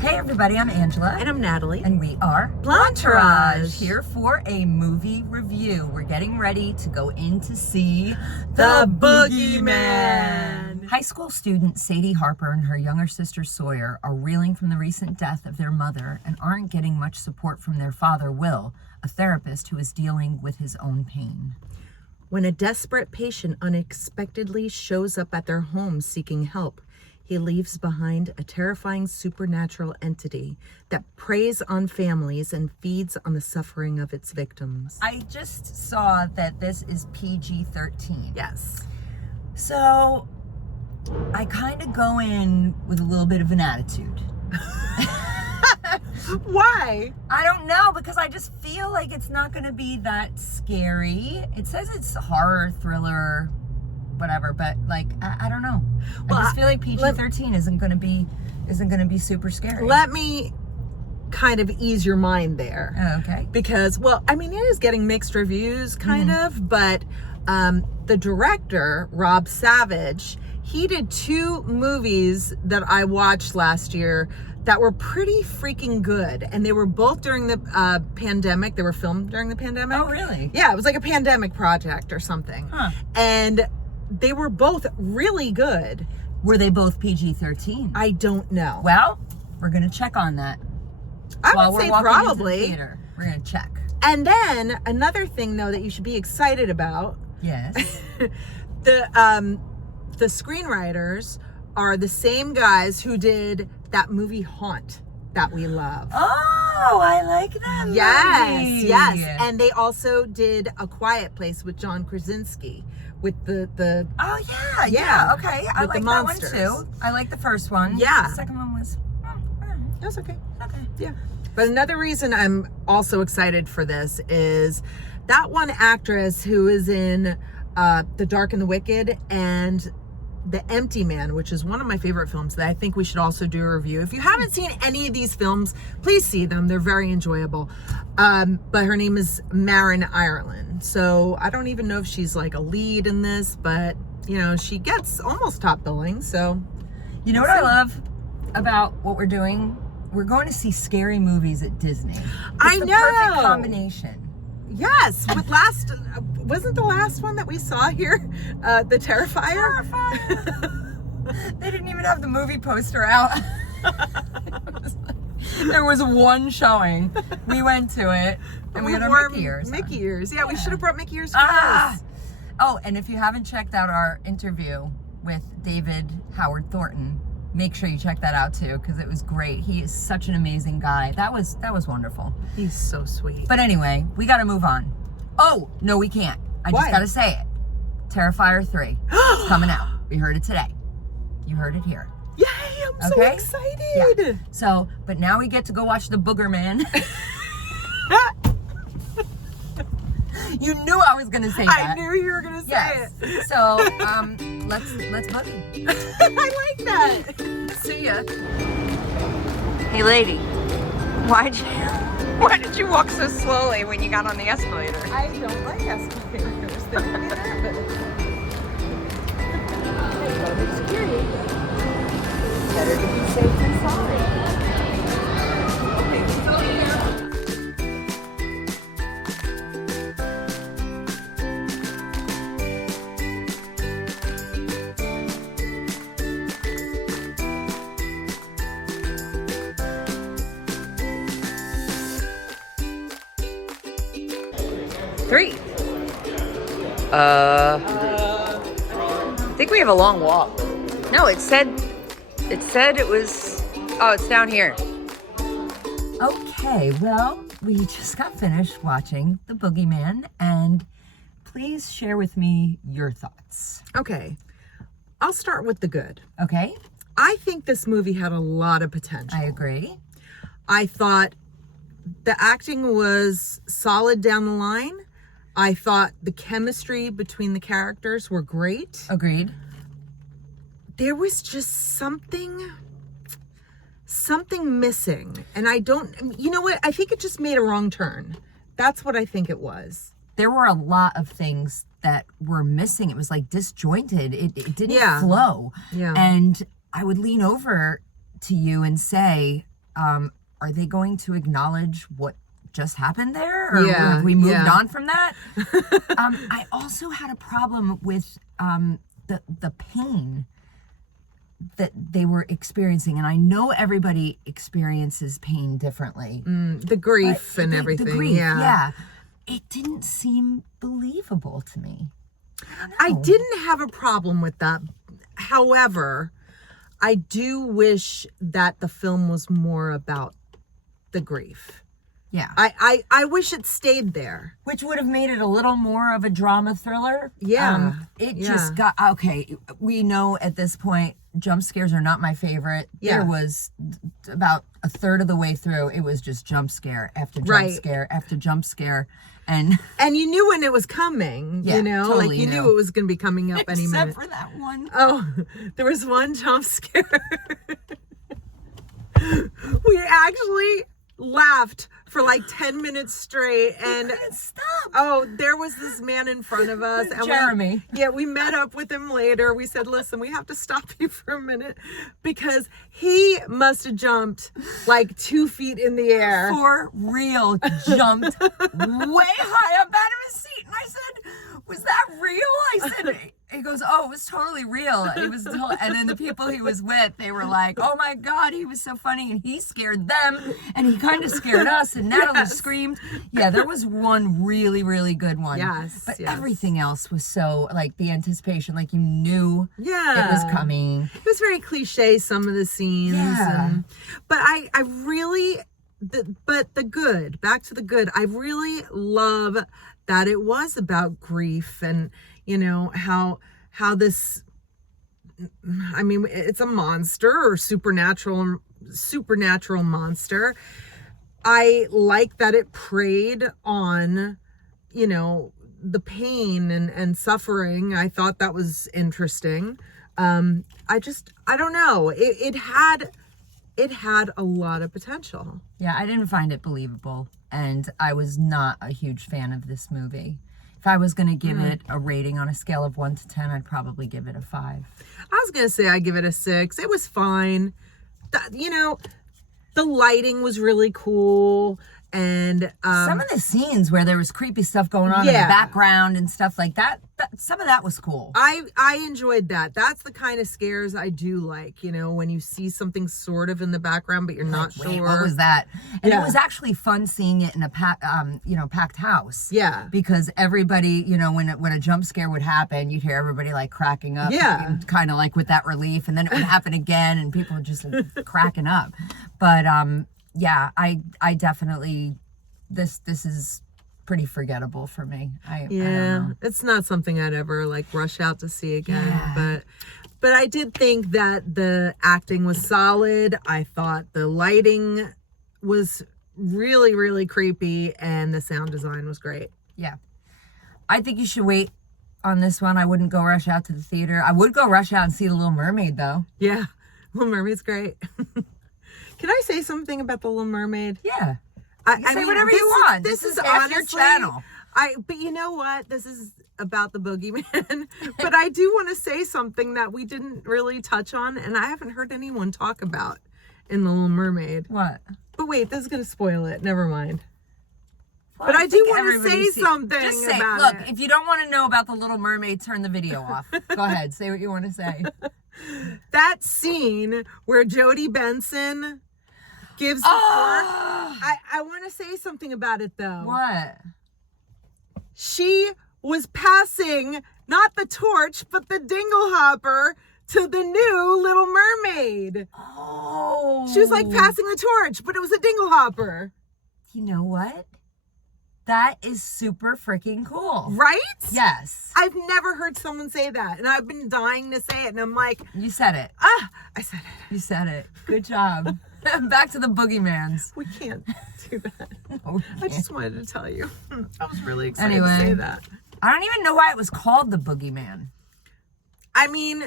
Hey everybody, I'm Angela. And I'm Natalie. And we are Blondetourage. Here for a movie review. We're getting ready to go in to see The Boogeyman. High school student Sadie Harper and her younger sister Sawyer are reeling from the recent death of their mother and aren't getting much support from their father, Will, a therapist who is dealing with his own pain. When a desperate patient unexpectedly shows up at their home seeking help, he leaves behind a terrifying supernatural entity that preys on families and feeds on the suffering of its victims. I just saw that this is PG-13. Yes. So I kind of go in with a little bit of an attitude. Why? I don't know, because I just feel like it's not going to be that scary. It says it's horror, thriller, whatever, but like I don't know. Well, I just feel like PG-13 isn't going to be super scary. Let me kind of ease your mind there. Oh, okay. Because, well, I mean, it is getting mixed reviews, kind of, but the director, Rob Savage, he did 2 movies that I watched last year that were pretty freaking good, and they were both during the pandemic. They were filmed during the pandemic. Oh, really? Yeah, it was like a pandemic project or something. Huh. And they were both really good. Were they both PG-13? I don't know. Well, we're going to check on that. I While would we're say walking probably. into the theater, we're going to check. And then another thing, though, that you should be excited about. Yes. The screenwriters are the same guys who did that movie Haunt that we love. Oh, I like that movie. Yes. And they also did A Quiet Place with John Krasinski with the Oh, yeah. Okay. I With like the that monsters. one, too. I like the first one. Yeah. The second one was... That's okay. Okay. Yeah. But another reason I'm also excited for this is that one actress who is in The Dark and the Wicked and The Empty Man, which is one of my favorite films that I think we should also do a review. If you haven't seen any of these films, please see them. They're very enjoyable. But her name is Marin Ireland. So I don't even know if she's like a lead in this, but you know, she gets almost top billing. So You know what I love about what we're doing? We're going to see scary movies at Disney. I the know. Perfect combination. yes, with wasn't the last one that we saw here, The Terrifier? They didn't even have the movie poster out. There was one showing. We went to it, and we had our Mickey ears on. Mickey ears. Yeah, we should have brought Mickey ears for Ah! us. Oh, and if you haven't checked out our interview with David Howard Thornton, make sure you check that out too, because it was great. He is such an amazing guy. That was wonderful. He's so sweet. But anyway, we got to move on. Oh, no, we can't. I Why? just got to say it. Terrifier 3 is coming out. We heard it today. You heard it here. Yay, I'm so Okay? excited. Yeah. So, but now we get to go watch the Boogeyman. You knew I was going to say that. I knew you were going to say Yes. it. So, let's buggy. I like that. See ya. Hey, lady. Why did you walk so slowly when you got on the escalator? I don't like escalators. They make me nervous. It's scary. Better to be safe than sorry. Three. I think we have a long walk. No, it said it was, oh, it's down here. Okay, well, we just got finished watching The Boogeyman, and please share with me your thoughts. Okay, I'll start with the good. Okay? I think this movie had a lot of potential. I agree. I thought the acting was solid down the line. I thought the chemistry between the characters were great. Agreed. There was just something missing. And I don't, you know what? I think it just made a wrong turn. That's what I think it was. There were a lot of things that were missing. It was like disjointed. It didn't flow. Yeah. And I would lean over to you and say, are they going to acknowledge what just happened there? Or Yeah, have we moved yeah. on from that? I also had a problem with the pain that they were experiencing. And I know everybody experiences pain differently. The grief and everything. The grief, yeah. It didn't seem believable to me. I didn't have a problem with that. However, I do wish that the film was more about the grief. Yeah. I wish it stayed there. Which would have made it a little more of a drama thriller. Yeah. Just got, okay, we know at this point, jump scares are not my favorite. Yeah. There was about a third of the way through, it was just jump scare after jump Right. scare after jump scare. And you knew when it was coming, Yeah, you know, totally like you knew. knew it was going to be coming up any minute. except for that one. Oh, there was one jump scare. We actually laughed for like 10 minutes straight, and Stop. there was this man in front of us, and Jeremy. we met up with him later. We said, listen, we have to stop you for a minute, because he must have jumped like 2 feet in the air. For real, jumped way high up out of his seat. And I said, was that real? I said, he goes, oh, it was totally real. And then the people he was with, they were like, oh my God, he was so funny. And he scared them, and he kind of scared us. And Natalie screamed. Yeah, there was one really, really good one. Yes, But yes. everything else was so, like, the anticipation, like you knew Yeah. it was coming. It was very cliche, some of the scenes. Yeah. But I really, but the good, back to the good, I really love that it was about grief, and, you know, how this, I mean, it's a monster or supernatural monster. I like that it preyed on, you know, the pain and suffering. I thought that was interesting. I don't know. It had a lot of potential. Yeah, I didn't find it believable, and I was not a huge fan of this movie. If I was going to give it a rating on a scale of 1 to 10, I'd probably give it a 5. I was going to say I'd give it a 6. It was fine. You know, the lighting was really cool. And some of the scenes where there was creepy stuff going on in the Yeah. background and stuff like that, some of that was cool. I enjoyed that. That's the kind of scares I do like, you know, when you see something sort of in the background, but you're not Wait, sure. what was that? And Yeah. it was actually fun seeing it in a packed house. Yeah. Because everybody, you know, when a jump scare would happen, you'd hear everybody like cracking up. Yeah. Kind of like with that relief, and then it would happen again, and people were just cracking up. But yeah, I definitely, this is pretty forgettable for me. I don't know. It's not something I'd ever like rush out to see again. Yeah. But I did think that the acting was solid. I thought the lighting was really, really creepy, and the sound design was great. Yeah. I think you should wait on this one. I wouldn't go rush out to the theater. I would go rush out and see The Little Mermaid, though. Yeah, Little Mermaid's great. Can I say something about The Little Mermaid? Yeah. I Say mean, whatever you want. This is off your honestly, channel. But you know what? This is about the Boogeyman. But I do want to say something that we didn't really touch on, and I haven't heard anyone talk about in The Little Mermaid. What? But wait, this is going to spoil it. Never mind. Well, But I do think want to everybody say something Just say, about look, it. if you don't want to know about The Little Mermaid, turn the video off. Go ahead. Say what you want to say. That scene where Jodie Benson gives the fork. I want to say something about it, though. What? She was passing not the torch, but the dingle hopper to the new Little Mermaid. Oh. She was like passing the torch, but it was a dingle hopper. You know what? That is super freaking cool. Right? Yes. I've never heard someone say that, and I've been dying to say it, and I'm like, You said it. I said it. You said it. Good job. Back to the Boogeymans. We can't do that. Oh, I just wanted to tell you. I was really excited Anyway. to say that. I don't even know why it was called the Boogeyman. I mean,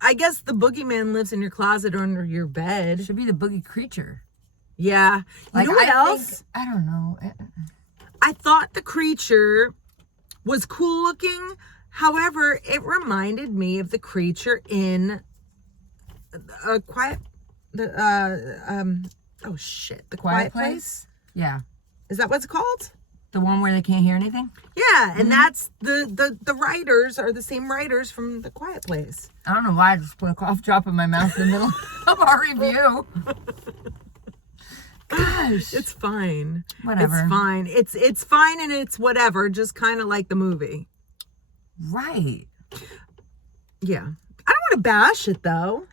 I guess the boogeyman lives in your closet or under your It bed. should be the boogie creature. Yeah. You know what else? I don't know. I thought the creature was cool looking. However, it reminded me of the creature in A Quiet Oh shit, The Quiet Place. Yeah. Is that what it's called? The one where they can't hear anything? Yeah, and that's the writers are the same writers from The Quiet Place. I don't know why I just put a cough drop in my mouth in the middle of our review. Gosh. It's fine. Whatever. It's fine. It's fine and it's whatever, just kind of like the movie. Right. Yeah. I don't want to bash it though.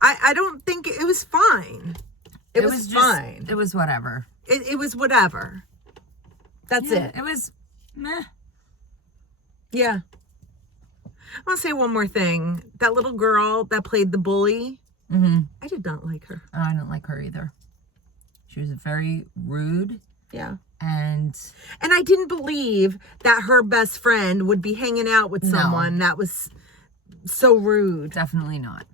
I don't think it was fine. It was just fine. It was whatever. It was whatever. That's it. It was meh. Yeah. I want to say one more thing. That little girl that played the bully, I did not like her. I don't like her either. She was very rude. Yeah. And I didn't believe that her best friend would be hanging out with someone that was so rude. Definitely not.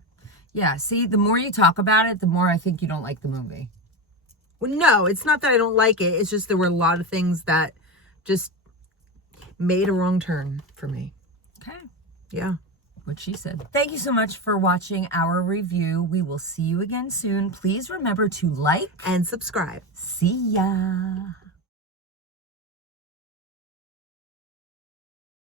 Yeah, see, the more you talk about it, the more I think you don't like the movie. Well, no, it's not that I don't like it. It's just there were a lot of things that just made a wrong turn for me. Okay. Yeah. What she said. Thank you so much for watching our review. We will see you again soon. Please remember to like and subscribe. See ya.